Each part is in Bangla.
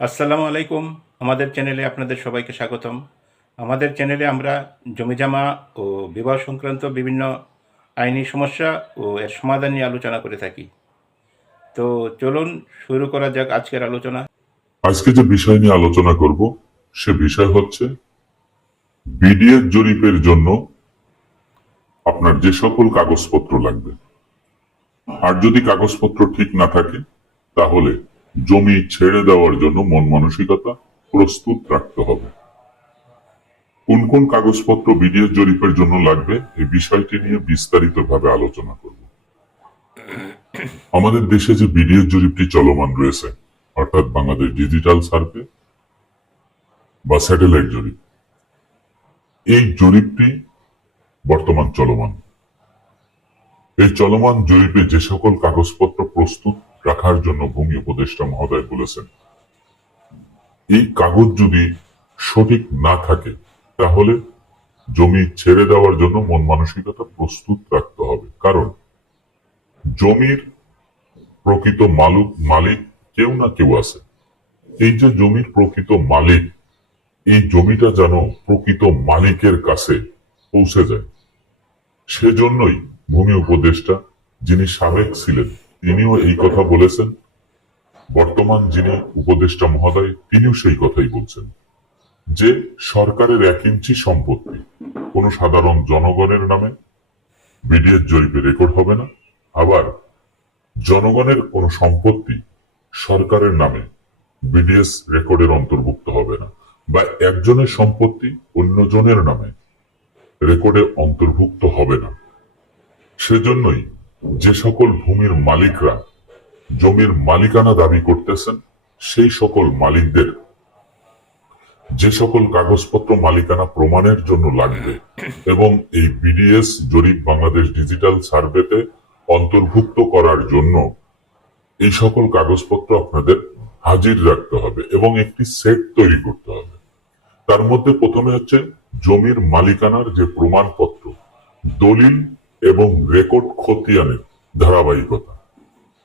আসসালামু আলাইকুম। আমাদের চ্যানেলে আপনাদের সবাইকে স্বাগতম। আমাদের চ্যানেলে আমরা জমিজমা ও বিবাহ সংক্রান্ত বিভিন্ন আইনি সমস্যা ও এর সমাধান নিয়ে আলোচনা করে থাকি। তো চলুন শুরু করা যাক আজকের আলোচনা। আজকে যে বিষয় নিয়ে আলোচনা করব সে বিষয় হচ্ছে বিডিএস জরিপের জন্য আপনার যে সকল কাগজপত্র লাগবে, আর যদি কাগজপত্র ঠিক না থাকে তাহলে জমি ছেড়ে দেওয়ার জন্য মন মানসিকতা প্রস্তুত রাখতে হবে। কোন কোন কাগজপত্র বিডিএস জরিপের জন্য লাগবে এই বিষয়টি নিয়ে বিস্তারিতভাবে আলোচনা করব। আমাদের দেশে যে বিডিএস জরিপটি চলমান রয়েছে, অর্থাৎ বাংলাদেশ ডিজিটাল সার্ভে বা স্যাটেলাইট জরিপ, এই জরিপটি বর্তমান চলমান। এই চলমান জরিপে যে সকল কাগজপত্র প্রস্তুত রাখার জন্য ভূমি উপদেষ্টা মহোদয় বলেছেন, এই কাগজ যদি সঠিক না থাকে তাহলে জমি ছেড়ে দেওয়ার জন্য মন মানসিকতা প্রস্তুত রাখতে হবে। কারণ জমির প্রকৃত মালিক কেউ না কেউ আছে। এই যে জমির প্রকৃত মালিক, এই জমিটা যেন প্রকৃত মালিকের কাছে পৌঁছে যায়, সেজন্যই ভূমি উপদেষ্টা যিনি সাবেক ছিলেন তিনিও এই কথা বলেছেন। বর্তমান যিনি উপদেষ্টা মহোদয় তিনিও সেই কথাই বলছেন যে সরকারের 1 ইঞ্চি সম্পত্তি কোনো সাধারণ জনগণের নামে বিডিএস জরিপে রেকর্ড হবে না, আবার জনগণের কোনো সম্পত্তি সরকারের নামে বিডিএস রেকর্ডের অন্তর্ভুক্ত হবে না, বা একজনের সম্পত্তি অন্যজনের নামে রেকর্ডে অন্তর্ভুক্ত হবে না। সেজন্যই যে সকল ভূমির মালিকরা জমির মালিকানা দাবি করতেছেন সেই সকল মালিকদের যে সকল কাগজপত্র মালিকানা প্রমাণের জন্য লাগবে এবং এই বিডিএস জরিপ বাংলাদেশ ডিজিটাল সার্ভেতে অন্তর্ভুক্ত করার জন্য এই সকল কাগজপত্র আপনাদের হাজির রাখতে হবে এবং একটি সেট তৈরি করতে হবে। তার মধ্যে প্রথমে হচ্ছে জমির মালিকানার যে প্রমাণপত্র, দলিল এবং রেকর্ড খতিয়ানের ধারাবাহিকতা।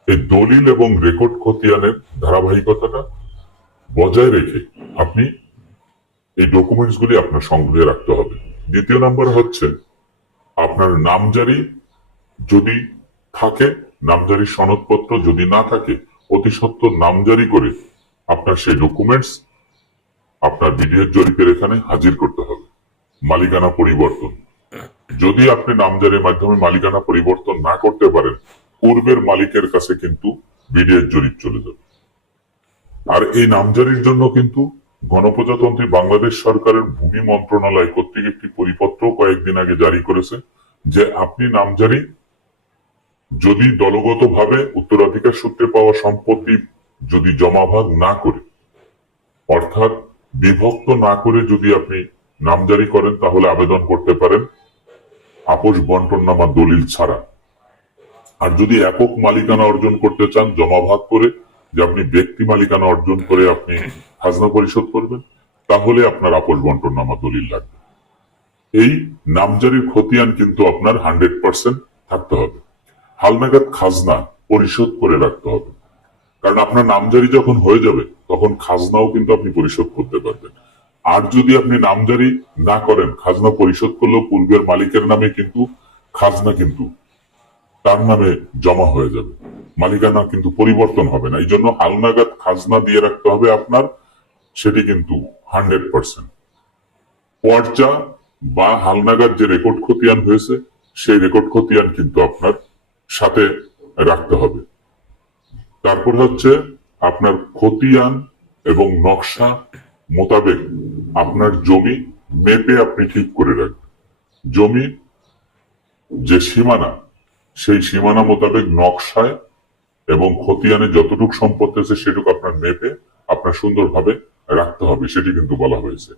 এই দলিল এবং রেকর্ড খতিয়ানের ধারাবাহিকতাটা বজায় রেখে আপনি এই ডকুমেন্টস গুলি আপনার সংগ্রহে রাখতে হবে। দ্বিতীয় নম্বর হচ্ছে আপনার নামজারি যদি থাকে, নামজারি সনদপত্র যদি না থাকে, অতি সত্বর নামজারি করে আপনার সেই ডকুমেন্টস আপনার বিডিএস জরিপের এখানে হাজির করতে হবে। মালিকানা পরিবর্তন, যদি আপনি নামজারির মাধ্যমে মালিকানা পরিবর্তন না করতে পারেন, পূর্বের মালিকের কাছে কিন্তু বিডিএস জরিপ চলে যাবে। আর এই নামজারির জন্য কিন্তু গণপ্রজাতন্ত্রী বাংলাদেশ সরকারের ভূমি মন্ত্রণালয় কর্তৃক একটি পরিপত্র কয়েকদিন আগে জারি করেছে যে আপনি নামজারি যদি দলগতভাবে উত্তরাধিকার সূত্রে পাওয়া সম্পত্তি যদি জমাভাগ না করে, অর্থাৎ বিভক্ত না করে যদি আপনি নামজারি করেন তাহলে আবেদন করতে পারেন আপোষ বন্টননামা দলিল ছাড়া। আর যদি একক মালিকানা অর্জন করতে চান জমাভাগ করে, যে আপনি ব্যক্তি মালিকানা অর্জন করে আপনি খাজনা পরিশোধ করবেন, তাহলে আপনার আপোষ বন্টননামা দলিল লাগবে। এই নামজারির খতিয়ান কিন্তু আপনার 100% থাকতে হবে। হালনাগাদ খাজনা পরিশোধ করে রাখতে হবে, কারণ আপনার নামজারি যখন হয়ে যাবে তখন খাজনাও কিন্তু আপনি পরিশোধ করতে পারবেন। আর যদি আপনি নামজারি না করেন, খাজনা পরিশোধ করলেও পূর্বের মালিকের নামে কিন্তু খাজনা কিন্তু তার নামে জমা হয়ে যাবে, মালিকানা কিন্তু পরিবর্তন হবে না। এই জন্য হালনাগাদ খাজনা দিয়ে রাখতে হবে আপনার, সেটি কিন্তু 100%। পর্চা বা হালনাগাদ যে রেকর্ড খতিয়ান হয়েছে সেই রেকর্ড খতিয়ান কিন্তু আপনার সাথে রাখতে হবে। তারপর হচ্ছে আপনার খতিয়ান এবং নকশা মোতাবেক আপনার জমি মেপে আপনি ঠিক করে রাখবেন। জমি যে সীমানা, সেই সীমানা মোতাবেক নকশায় এবং খতিয়ানে যতটুকু সম্পত্তি আছে সেটুকু আপনার মেপে আপনার সুন্দরভাবে রাখতে হবে, সেটি কিন্তু বলা হয়েছে।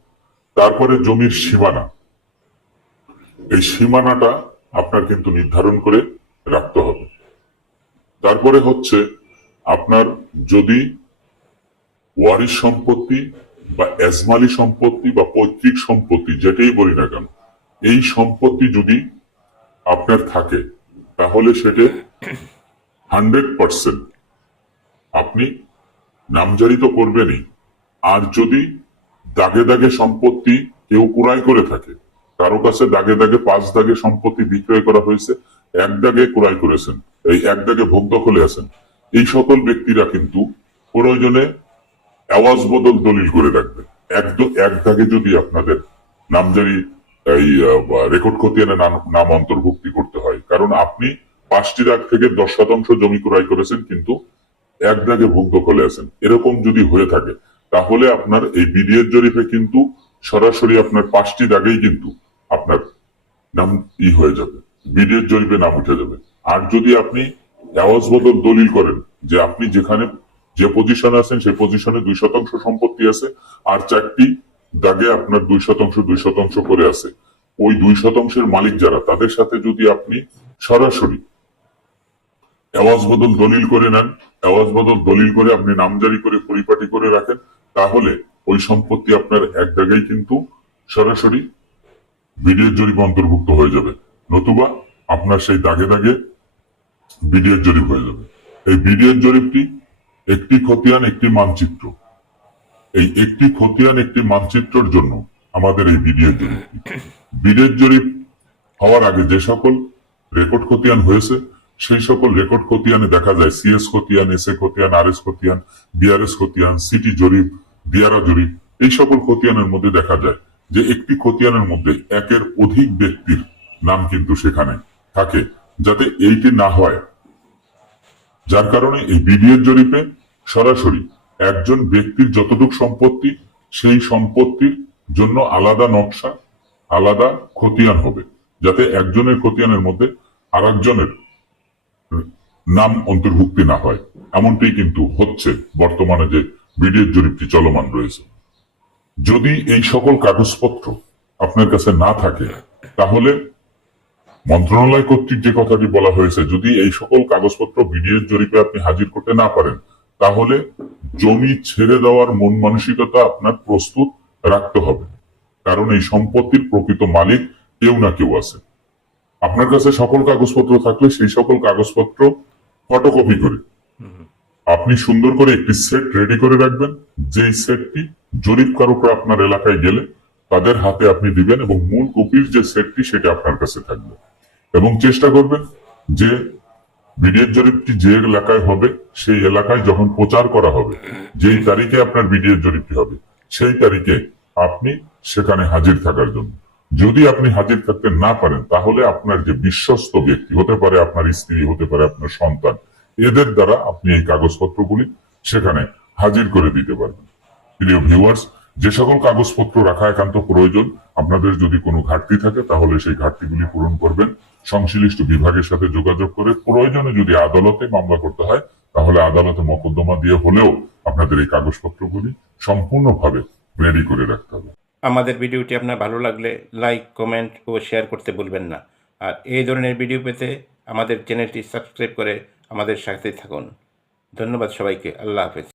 তারপরে জমির সীমানা, এই সীমানাটা আপনার কিন্তু নির্ধারণ করে রাখতে হবে। তারপরে হচ্ছে আপনার যদি ওয়ারিশ সম্পত্তি বা এজমালি সম্পত্তি বা পৈতৃক সম্পত্তি যেটাই বলি না কেন, এই সম্পত্তি যদি আপনার থাকে তাহলে সেটা 100% আপনি নামজারি তো করবেনই, আর যদি দাগে দাগে সম্পত্তি কেউ ক্রয় করে থাকে, কারো কাছে দাগে দাগে 5 দাগে সম্পত্তি বিক্রয় করা হয়েছে, 1 দাগে ক্রয় করেছেন, এই 1 দাগে ভোগ দখলে আছেন, এই সকল ব্যক্তিরা কিন্তু প্রয়োজনে আওয়াজ বদল দলিল করে রাখবে। এক দাগে যদি আপনাদের নামজারি এই রেকর্ড খতিয়ানে নাম অন্তর্ভুক্তি করতে হয়, কারণ আপনি 5টি দাগ থেকে 10% জমি ক্রয় করেছেন কিন্তু 1 দাগে ভোগ দখলে আছেন, এরকম যদি হয়ে থাকে তাহলে আপনার এই বিডিএর জরিপে কিন্তু সরাসরি আপনার 5টি দাগেই কিন্তু আপনার নাম হয়ে যাবে, বিডিএর জরিপে নাম উঠে যাবে। আর যদি আপনি আওয়াজ বদল দলিল করেন যে আপনি যেখানে যে পজিশনে আছেন সেই পজিশনে 2% সম্পত্তি আছে, আর 4টি দাগে আপনার 2% করে আছে, ওই 2%-এর মালিক যারা তাদের সাথে যদি আপনি সরাসরি আওয়াজ বদল দলিল করে নেন, আওয়াজ বদল দলিল করে আপনি নামজারি করে পরিপাটি করে রাখেন, তাহলে ওই সম্পত্তি আপনার 1 দাগেই কিন্তু সরাসরি বিডিএর জরিপ অন্তর্ভুক্ত হয়ে যাবে, নতুবা আপনার সেই দাগে দাগে বিডিএর জরিপ হয়ে যাবে। এই বিডিএর জরিপটি একটি খতিয়ান একটি মানচিত্র, এই একটি খতিয়ান একটি মানচিত্রের জন্য আমাদের এই বিডিএর জরিপটি। বিডিএর জরিপ হওয়ার আগে যে সকল রেকর্ড খতিয়ান হয়েছে সেই সকল রেকর্ড খতিয়ানে দেখা যায় সিএস খতিয়ান, এসএ খতিয়ান, আরএস খতিয়ান, বিআরএস খতিয়ান, সিটি জরিপ, দিয়ারা জরিপ, এই সকল খতিয়ানের মধ্যে দেখা যায় যে একটি খতিয়ানের মধ্যে একের অধিক ব্যক্তির নাম কিন্তু সেখানে থাকে, যাতে এইটি না হয়। যার কারণে এই বিডিএর জরিপে সরাসরি একজন ব্যক্তির যতটুকু সম্পত্তি সেই সম্পত্তির জন্য আলাদা নকশা, আলাদা খতিয়ান হবে, যাতে একজনের খতিয়ানের মধ্যে আরেকজনের নাম অন্তর্ভুক্তি না হয়। এমনটাই কিন্তু হচ্ছে বর্তমানে যে বিডিএর জরিপটি চলমান রয়েছে। যদি এই সকল কাগজপত্র আপনার কাছে না থাকে তাহলে মন্ত্রণালয় কর্তৃক যে কথাটি বলা হয়েছে, যদি এই সকল কাগজপত্র বিডিএর জরিপে আপনি হাজির করতে না পারেন তাহলে জমি ছেড়ে দেওয়ার মন মানসিকতা আপনার প্রস্তুত রাখতে হবে, কারণ এই সম্পত্তির প্রকৃত মালিক কেউ না কেউ আছে। আপনার কাছে সকল কাগজপত্র থাকলে সেই সকল কাগজপত্র ফটোকপি করে আপনি সুন্দর করে একটি সেট রেডি করে রাখবেন, যেই সেটটি জরিপকারকরা আপনার এলাকায় গেলে তাদের হাতে আপনি দিবেন, এবং মূল কপির যে সেটটি সেটা আপনার কাছে থাকবে। এবং চেষ্টা করবেন যে বিডিএর জরিপটি যে এলাকায় হবে সেই এলাকায় যখন প্রচার করা হবে, যেই তারিখে আপনার বিডিএর জরিপটি হবে সেই তারিখে আপনি সেখানে হাজির থাকার জন্য। যদি আপনি হাজির থাকতে না পারেন তাহলে আপনার যে বিশ্বস্ত ব্যক্তি, হতে পারে আপনার স্ত্রী, হতে পারে আপনার সন্তান, এদের দ্বারা আপনি এই কাগজপত্রগুলি সেখানে হাজির করে দিতে পারবেন। প্রিয় ভিউয়ার্স, যে সকল কাগজপত্র রাখা একান্ত প্রয়োজন, আপনাদের যদি কোনো ঘাটতি থাকে তাহলে সেই ঘাটতিগুলি পূরণ করবেন সংশ্লিষ্ট বিভাগের সাথে যোগাযোগ করে। প্রয়োজনে যদি আদালতে মামলা করতে হয় তাহলে আদালতে মোকদ্দমা দিয়ে হলেও আপনাদের এই কাগজপত্রগুলি সম্পূর্ণভাবে রেডি করে রাখতে হবে। আমাদের ভিডিওটি আপনার ভালো লাগলে লাইক, কমেন্ট ও শেয়ার করতে ভুলবেন না। আর এই ধরনের ভিডিও পেতে আমাদের চ্যানেলটি সাবস্ক্রাইব করে আমাদের সাথে থাকুন। ধন্যবাদ সবাইকে। আল্লাহ হাফেজ।